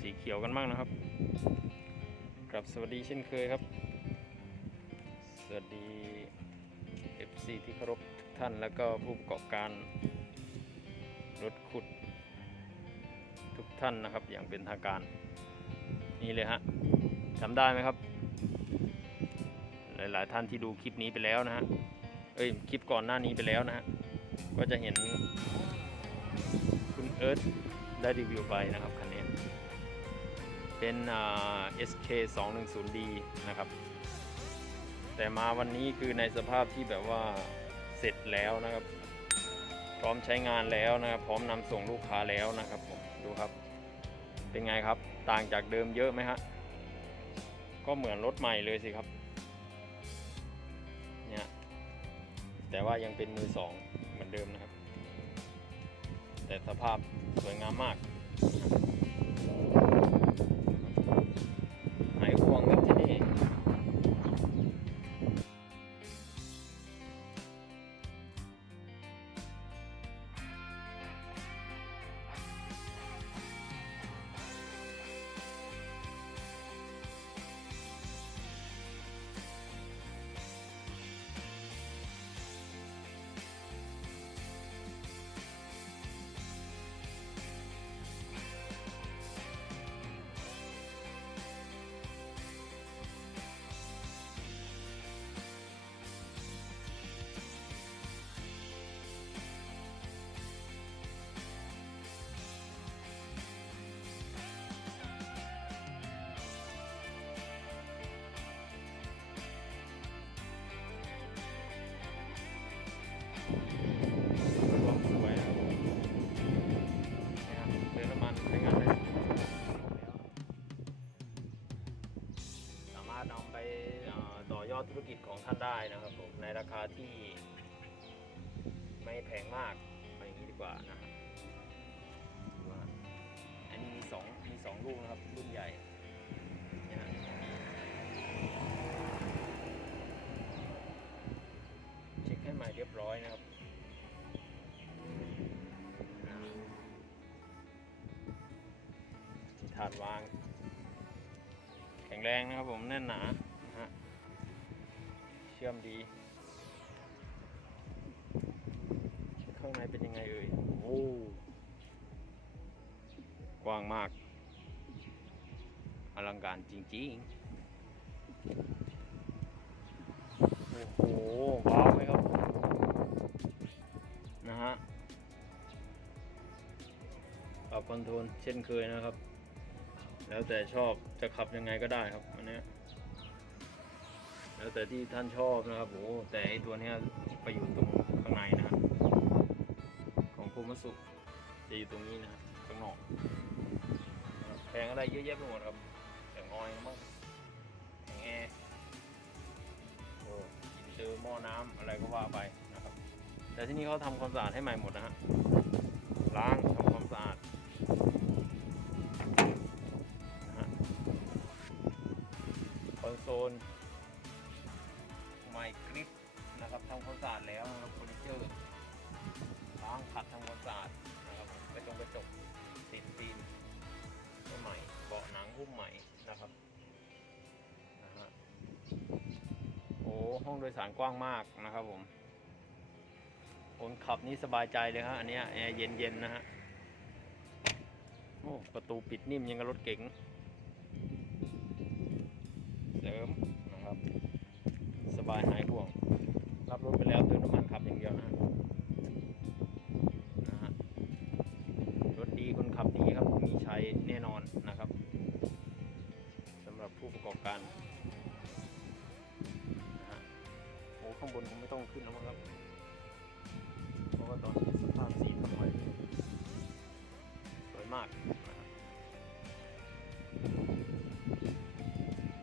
สีเขียวกันบ้างนะครับครับสวัสดีเช่นเคยครับ สวัสดี FC ที่เคารพทุกท่านแล้วก็ผู้ประกอบการรถขุดทุกท่านนะครับ อย่างเป็นทางการ นี่เลยฮะจำได้ไหมครับ หลาย ๆ ท่านที่ดูคลิปนี้ไปแล้วนะฮะเอ้ยคลิปก่อนหน้านี้ไปแล้วนะฮะก็จะเห็นคุณเอิร์ธได้รีวิวไปนะครับคัน เป็นอ่า SK 2 1 0 D นะครับ แต่มาวันนี้คือในสภาพที่แบบว่าเสร็จแล้วนะครับ พร้อมใช้งานแล้วนะครับ พร้อมนำส่งลูกค้าแล้วนะครับผมดูครับ เป็นไงครับต่างจากเดิมเยอะไหมฮะก็เหมือนรถใหม่เลยสิครับเนี่ยแต่ว่ายังเป็นมือสองเหมือนเดิมนะครับ แต่สภาพสวยงามมาก รวมสวยครับนี่ครับเติมน้ำมันใช้งานได้สามารถนำไปต่อยอดธุรกิจของท่านได้นะครับผมในราคาที่ไม่แพงมากไปอย่างนี้ดีกว่านะครับอันนี้มีสองมีสองลูกนะครับรุ่นใหญ่ ร้อยนะครับมีถาดวาง แข็งแรงนะครับผมแน่นหนาฮะเชื่อมดี ข้างในเป็นยังไงเอ่ยโอ้กว้างมาก อลังการจริงๆ โอ้โหว้าว อนโทรลเช่นเคยนะครับ แล้วแต่ชอบจะขับยังไงก็ได้ครับอันนี้แล้วแต่ที่ท่านชอบนะครับโอ้แต่ไอตัวนี้ไปอยู่ตรงข้างในนะครับของภูมิสุจะอยู่ตรงนี้นะครับข้างนอกแพงอะไรเยอะแยะไปหมดครับแผงออยล์บ้างแผงแอร์โอ้อินเตอร์หม้อน้ำอะไรก็ว่าไปนะครับ แต่ที่นี่เขาทำความสะอาดให้ใหม่หมดนะฮะล้างท หุ้มใหม่นะครับนะฮะโอ้ห้องโดยสารกว้างมากนะครับผมคนขับนี่สบายใจเลยฮะอันนี้แอร์เย็นๆนะฮะโอ้ประตูปิดนิ่มยังกับรถเก๋ง บนผมไม่ต้องขึ้นแล้วมั้งครับ เพราะว่าตอนนี้สภาพสีทำไว้สวยมากนะครับ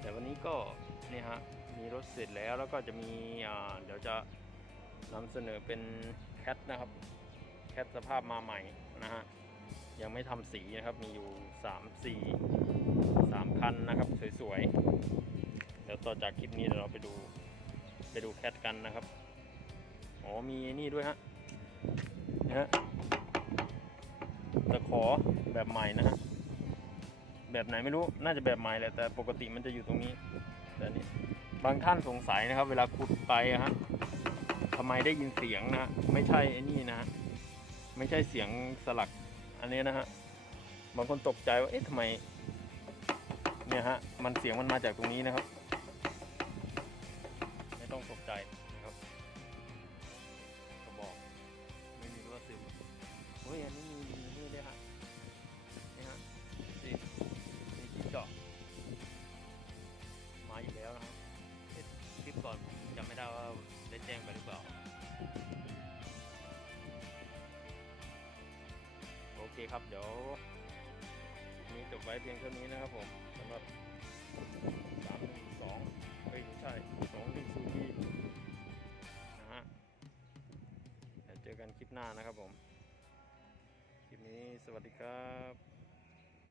แต่วันนี้ก็นี่ฮะมีรถเสร็จแล้วแล้วก็จะมีเดี๋ยวจะนำเสนอเป็นแคทนะครับแคทสภาพมาใหม่นะฮะยังไม่ทำสีนะครับมีอยู่3 4 3คันนะครับสวยๆ เดี๋ยวต่อจากคลิปนี้เดี๋ยวเราไปดู ไปดูแคทกันนะครับ อ๋อมีนี่ด้วยฮะนะฮะตะขอแบบใหม่นะฮะแบบไหนไม่รู้น่าจะแบบใหม่แหละแต่ปกติมันจะอยู่ตรงนี้แต่นี่บางท่านสงสัยนะครับ เวลาขุดไปฮะทำไมได้ยินเสียงนะไม่ใช่ไอ้นี่นะฮะไม่ใช่เสียงสลักอันนี้นะฮะบางคนตกใจว่าเอ๊ะทำไมเนี่ยฮะมันเสียงมันมาจากตรงนี้นะครับ ต้องตกใจนะครับกระบอกไม่มีรั่วซึมเฮ้ยอันนี้มีมีนี่ด้วยฮะนี่ฮะนี่มีที่เจาะมาอีกแล้วนะครับเอ๊ะคลิปก่อนผมจำไม่ได้ว่าได้แจ้งไปหรือเปล่าโอเคครับ เดี๋ยวนี้จบไว้เพียงเท่านี้นะครับผมสำหรับ นะครับผม คลิปนี้สวัสดีครับ